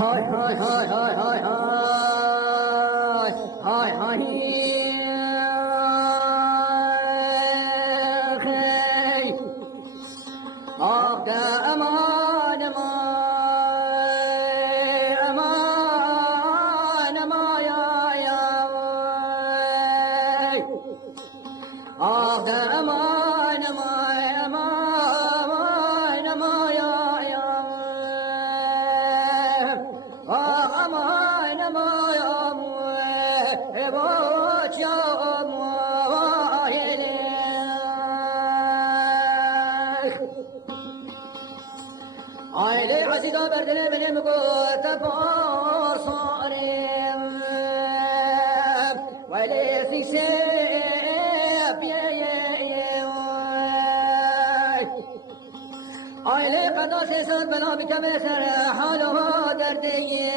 هاي هاي هاي هاي هاي هاي هاي هاي آقا امان ما يا آقا امان ما يا aman aman eboç yam vahile aile azida berdene benim ko tapasarim vale fise aile qada se sad bana bikame ser halwa derdiye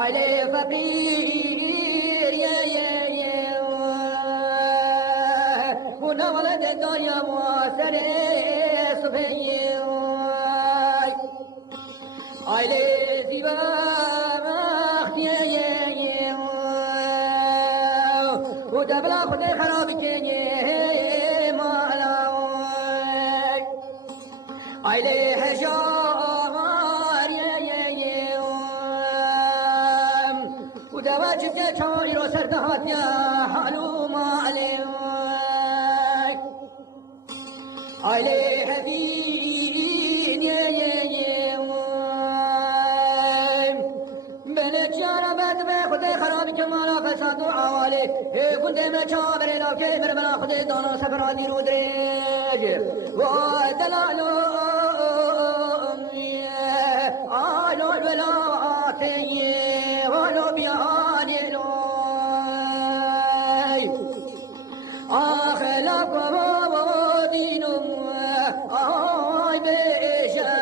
aile fakir ye huna walad daya wasare subhiye aile ziba ye ودبلا خدي خراب كيني عليه حجار ودواجك تشاير وسردهات يا حلو ما عليه حزين بنت جانا بد خدي خراب كمالا فساد وعوالي كنت ما شابر لو كبر بلا خدي دانا سفراني رودريج ودلالو آلو الولاتي ولو بياني لوي آخلاق ودينم آي بيشا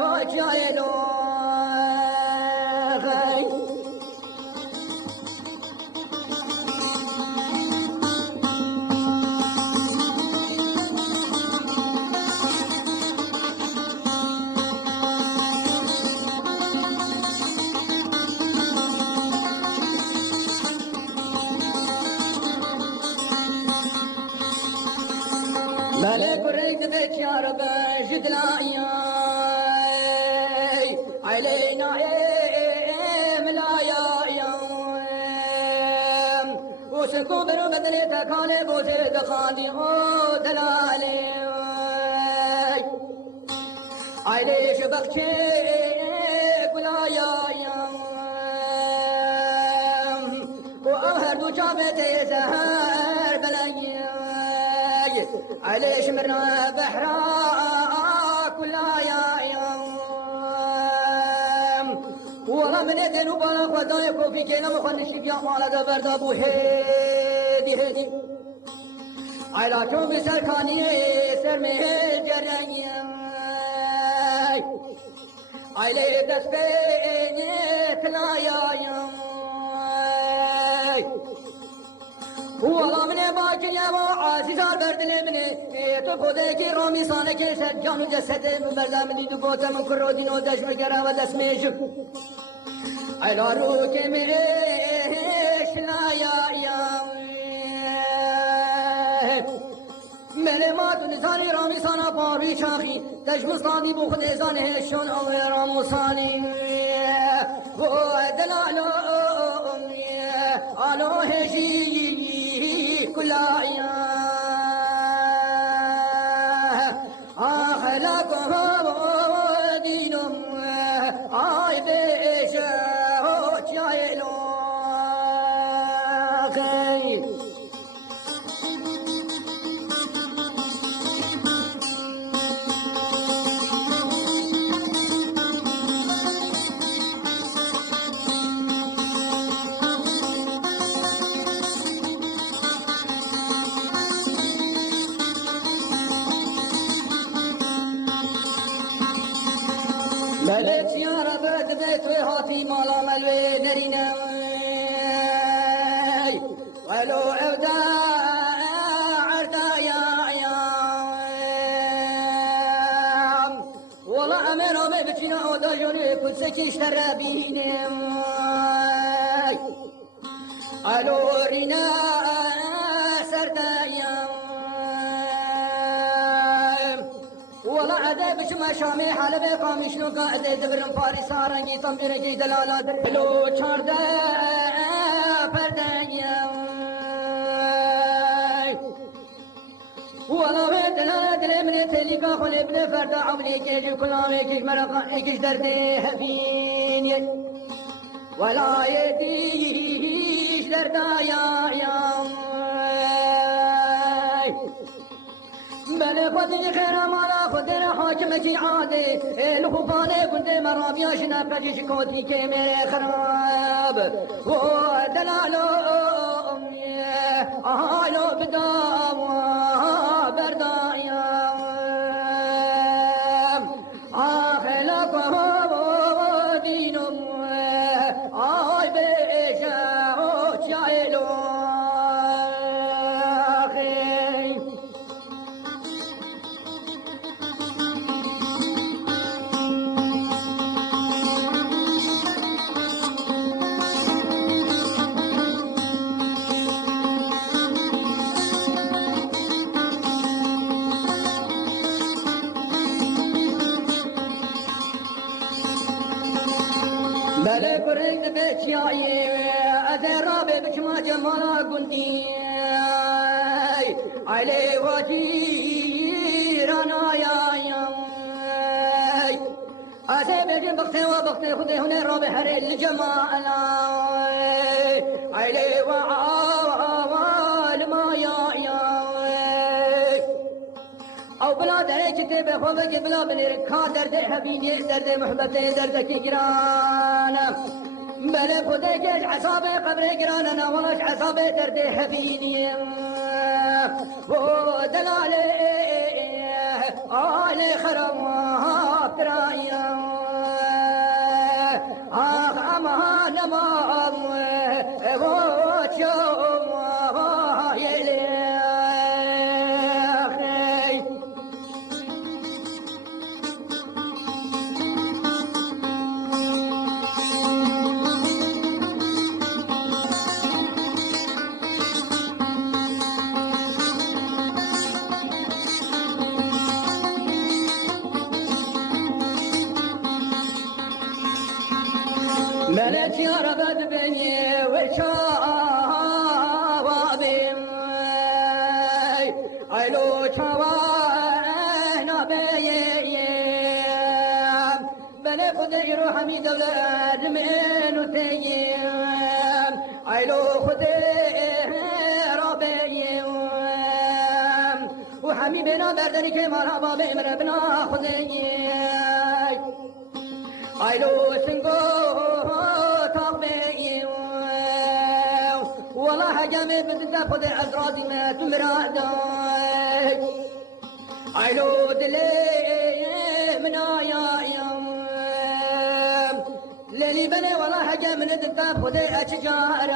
وجايلو ملك الريد بك يا رب جدنا علينا ملايا وسكو برو بدني تكالي بوزر دخاندي دلالي عليش بخشي قلايا وأهر دو جابتي زهر بلايا عليش مرنا بحرا كلا يوم والله من يدين وبلا خدايكو في كينا مخنشك يا مالا قبرد ابو هيدي على توب سركاني سرمي جرين علي دسبيني كلا يوم والله من باكر يا عزيزار بردني مني تو خودك رومي صانك سجان جسد مبرزامني تو بوتا من كرودين ودش مكرا ودسميش على روك مريش لا يا من ما تنساني رومي صانا باري شاخي تجمصاني بخد إزاني شون أو راموساني ودلالو ألو هجي كلا أخلاقهم ودينهم آي بيشا وشايلو خير ملك يا رب بيت هاتي مالا ملوي درينا ولو أبدا عردا يا والله من آمه بچینا آدا جونه کدسه کشتر بینم الو رینا سردایم ولا عذاب شما شامي حلبة قامشنو قاعدة دبرم فارس هارنجي طمجرجي دلالات لو چارده پردایم ولا دلالات من تلقى خل ابن فردا عملي كيج كلامي كيج مرقا كيج دردي هفين ولا يديش دردايا بله خودی خیر مالا خودر حاکمتی عاده الخوفانه گنده مرابیاش نپجیش کوتی که میره خراب و دلالو آلو بدام بردایم آخلا که دینم آی بیشه و چایلو بله برنگ بچیایی از رابه بچما جمالا گندی علی واجی رانایم از بجن بخته و بخته خود هنه رابه هر الجمالا علی وعوال مایا او بلا دره چته به خوبه که بلا بلیر کا درد حبینی درد محبت درد کی گران بله خوده کش عصاب قبر گران نواش عصاب درد حبینی و دلاله آل خراب ترایم آخ اما نمام و چوم ملك يا ربد بني وشوابم علو شوانا بيم ملك خذي روحي دولة من وتيم علو خذي ربيم وحبيبنا بردني كما بابي من ابنا خذي علو سنگو طبيعي والله جامد بدك خذ عزراتي ما تمرادي علو دلي من يوم ليلي بني والله جامد بدك خذ اشجار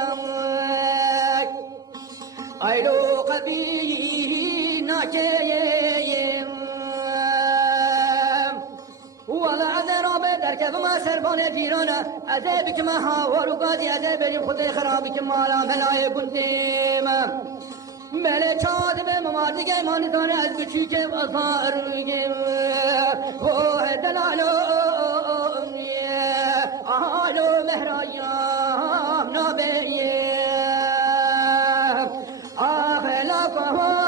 علو قبيل ناكي ولا عذرا بدرك فما سربان جيرانا عذابك ما هاور وقادي عذابك خذ خرابك ما لا ملاي قديم ملك عادب ممارك ما ندان از بچيك وصار هو دلالو آلو مهرايام نبي آخلاقه